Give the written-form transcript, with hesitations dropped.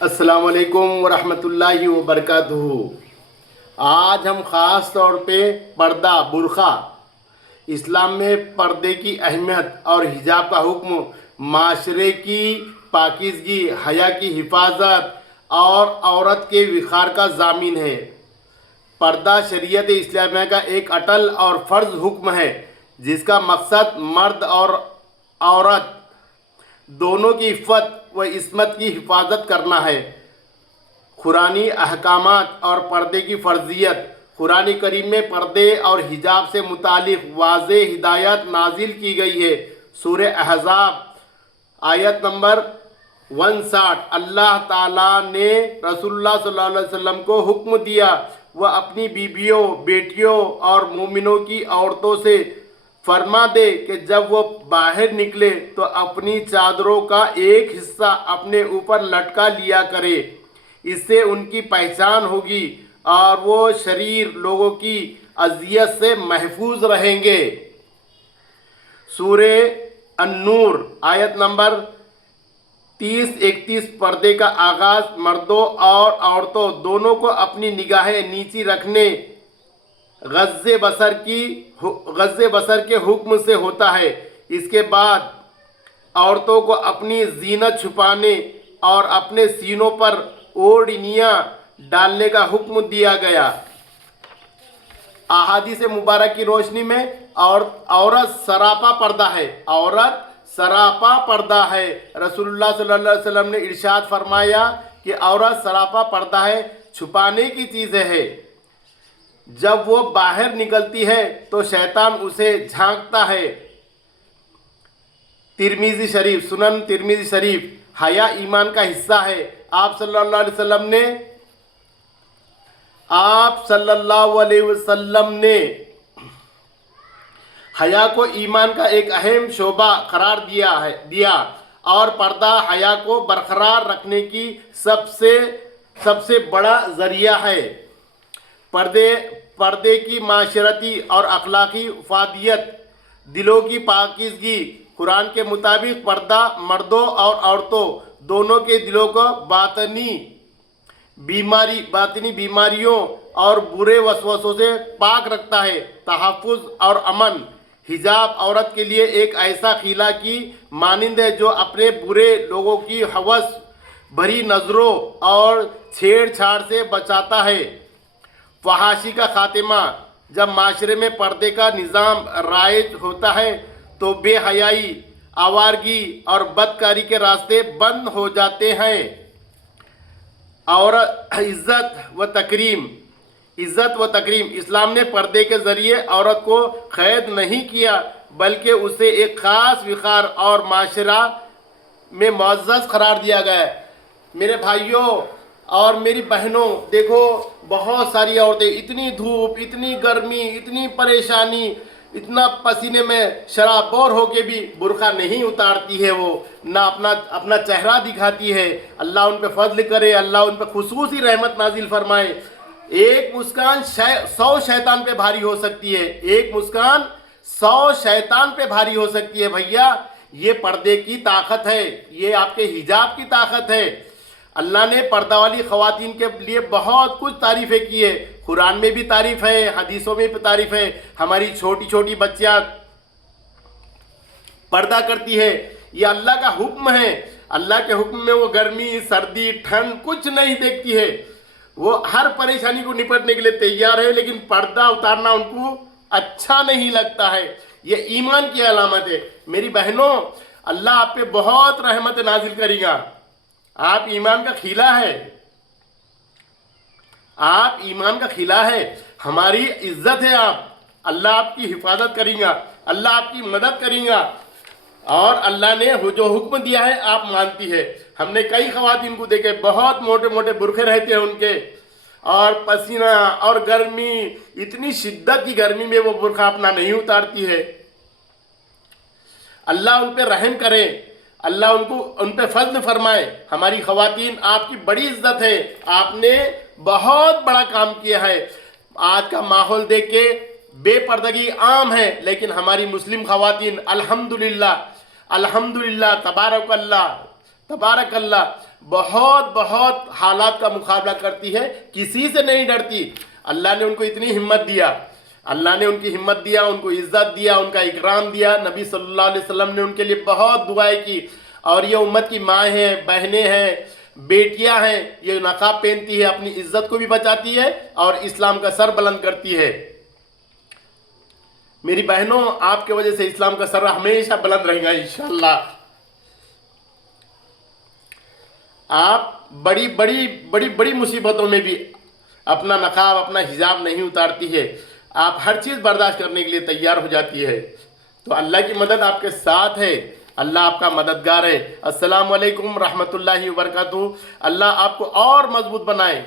अस्सलाम वालेकुम वरहमतुल्लाहि वबरकातुहू। आज हम ख़ास तौर पे पर्दा बुर्ख़ा, इस्लाम में पर्दे की अहमियत और हिजाब का हुक्म, माशरे की पाकीज़गी, हया की हिफाजत और औरत के विखार का ज़ामिन है। पर्दा शरीयत इस्लामिया का एक अटल और फ़र्ज हुक्म है जिसका मकसद मर्द और औरत दोनों की इफ़्फ़त व इस्मत की हिफाजत करना है। कुरानी अहकामात और पर्दे की फ़र्जियत। कुरान करीम में पर्दे और हिजाब से मुतालिक वाज़े हिदायत नाजिल की गई है। सूरह अहज़ाब आयत नंबर 59। अल्लाह ताला ने रसूलुल्लाह सल्लल्लाहु अलैहि वसल्लम को हुक्म दिया वह अपनी बीबियों, बेटियों और मोमिनों की औरतों से फरमा दे कि जब वो बाहर निकले तो अपनी चादरों का एक हिस्सा अपने ऊपर लटका लिया करे। इससे उनकी पहचान होगी और वो शरीर लोगों की अजियत से महफूज रहेंगे। सूरह अन-नूर आयत नंबर 30-31। पर्दे का आगाज मर्दों और औरतों दोनों को अपनी निगाहें नीची रखने गज़्ज़े बसर के हुक्म से होता है। इसके बाद औरतों को अपनी जीनत छुपाने और अपने सीनों पर ओढ़नियाँ डालने का हुक्म दिया गया। अहादीस मुबारक की रोशनी में औरत सरापा पर्दा है, औरत सरापा पर्दा है। रसूलुल्लाह सल्लल्लाहु अलैहि वसल्लम ने इरशाद फरमाया कि औरत सरापा पर्दा है, छुपाने की चीज़ है। जब वो बाहर निकलती है तो शैतान उसे झांकता है। तिरमिज़ी शरीफ, सुनन तिरमिज़ी शरीफ। हया ईमान का हिस्सा है। आप सल्लल्लाहु अलैहि वसल्लम ने हया को ईमान का एक अहम शोबा करार दिया और पर्दा हया को बरकरार रखने की सबसे बड़ा जरिया है। पर्दे की माशरती और अखलाकी फादियत, दिलों की पाकीज़गी। कुरान के मुताबिक पर्दा मर्दों और औरतों दोनों के दिलों को बातनी बीमारियों और बुरे वसवसों से पाक रखता है। तहफ़्फ़ुज़ और अमन। हिजाब औरत के लिए एक ऐसा खिला की मानिंद है जो अपने बुरे लोगों की हवस भरी नज़रों और छेड़छाड़ से बचाता है। फहाशी का खात्मा। जब माशरे में पर्दे का निज़ाम राइज होता है तो बेहयाई, आवारगी और बदकारी के रास्ते बंद हो जाते हैं। औरत इज़्ज़त व तकरीम। इस्लाम ने पर्दे के ज़रिए औरत को क़ैद नहीं किया बल्कि उसे एक ख़ास विक़ार और माशरा में मुअज़्ज़ज़ करार दिया गया है। मेरे भाइयों और मेरी बहनों, देखो बहुत सारी औरतें इतनी धूप, इतनी गर्मी, इतनी परेशानी, इतना पसीने में शराबोर होके भी बुर्का नहीं उतारती है, वो ना अपना चेहरा दिखाती है। अल्लाह उन पे फजल करे, अल्लाह उन पे खुसूसी रहमत नाजिल फरमाए। एक मुस्कान 100 शैतान पे भारी हो सकती है, एक मुस्कान 100 शैतान पे भारी हो सकती है। भैया ये पर्दे की ताकत है, ये आपके हिजाब की ताकत है। अल्लाह ने पर्दा वाली ख़वातीन के लिए बहुत कुछ तारीफ़ें की है। कुरान में भी तारीफ़ है, हदीसों में भी तारीफ़ है। हमारी छोटी छोटी बच्चियाँ पर्दा करती है, ये अल्लाह का हुक्म है। अल्लाह के हुक्म में वो गर्मी, सर्दी, ठंड कुछ नहीं देखती है। वो हर परेशानी को निपटने के लिए तैयार है, लेकिन पर्दा उतारना उनको अच्छा नहीं लगता है। ये ईमान की अलामत है। मेरी बहनों, अल्लाह आप पे बहुत रहमत नाजिल करेगा। आप ईमान का खिला है, आप ईमान का खिला है, हमारी इज्जत है। आप, अल्लाह आपकी हिफाजत करेगा, अल्लाह आपकी मदद करेगा और अल्लाह ने जो हुक्म दिया है आप मानती है। हमने कई ख़वातीन को देखे, बहुत मोटे मोटे बुरखे रहते हैं उनके, और पसीना और गर्मी, इतनी शिद्दत की गर्मी में वो बुरखा अपना नहीं उतारती है। अल्लाह उन पे रहम करे, अल्लाह उन पे फजल फरमाए। हमारी ख़वातीन, आपकी बड़ी इज्जत है, आपने बहुत बड़ा काम किया है। आज का माहौल देख के बेपर्दगी आम है, लेकिन हमारी मुस्लिम ख़वातीन अल्हम्दुलिल्लाह, तबारक अल्लाह, بہت بہت حالات کا مقابلہ کرتی ہے، کسی سے نہیں ڈرتی۔ اللہ نے ان کو اتنی ہمت دیا، اللہ نے ان کی ہمت دیا، ان کو عزت دیا، ان کا اکرام دیا۔ نبی صلی اللہ علیہ وسلم نے ان کے لیے بہت دعائیں کی، اور یہ امت کی ماں ہیں، بہنیں ہیں، بیٹیاں ہیں، یہ نقاب پہنتی ہے، اپنی عزت کو بھی بچاتی ہے اور اسلام کا سر بلند کرتی ہے۔ میری بہنوں، آپ کی وجہ سے اسلام کا سر ہمیشہ بلند رہے گا انشاءاللہ۔ آپ بڑی بڑی بڑی بڑی مصیبتوں میں بھی اپنا نقاب، اپنا حجاب نہیں اتارتی ہے، آپ ہر چیز برداشت کرنے کے لیے تیار ہو جاتی ہے۔ تو اللہ کی مدد آپ کے ساتھ ہے، اللہ آپ کا مددگار ہے۔ السلام علیکم رحمۃ اللہ وبرکاتہ۔ اللہ آپ کو اور مضبوط بنائے۔